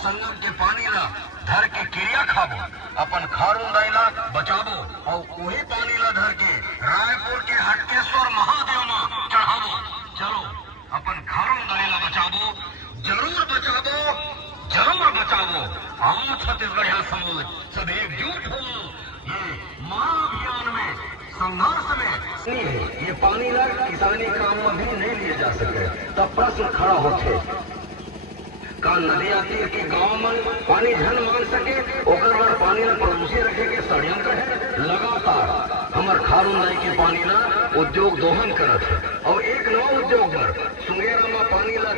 संगम के पानी ला धर के क्रिया खाबो, अपन खारून दैला बचाबो और वही पानी ला धर के रायपुर के हटकेश्वर महादेव में चढ़ाबो। चलो अपन खारून दैला बचाबो, जरूर बचाबो, जरूर बचाबो। आओ छत्तीसगढ़िया समूह सब एकजुट हो, ये महाअभियान में संघर्ष में ये पानी ला किसानी काम में भी नहीं लिए जा सके। तब प्रश्न खड़ा होते का नदिया तीर के गांव में पानी धन मांग सके, ओकर बार पानी ला प्रदूषित रखे के षड्यंत्र है। लगातार हमार खारून नदी के पानी ला उद्योग दोहन करत है और एक नवा उद्योग पर सुंगेरा में पानी ला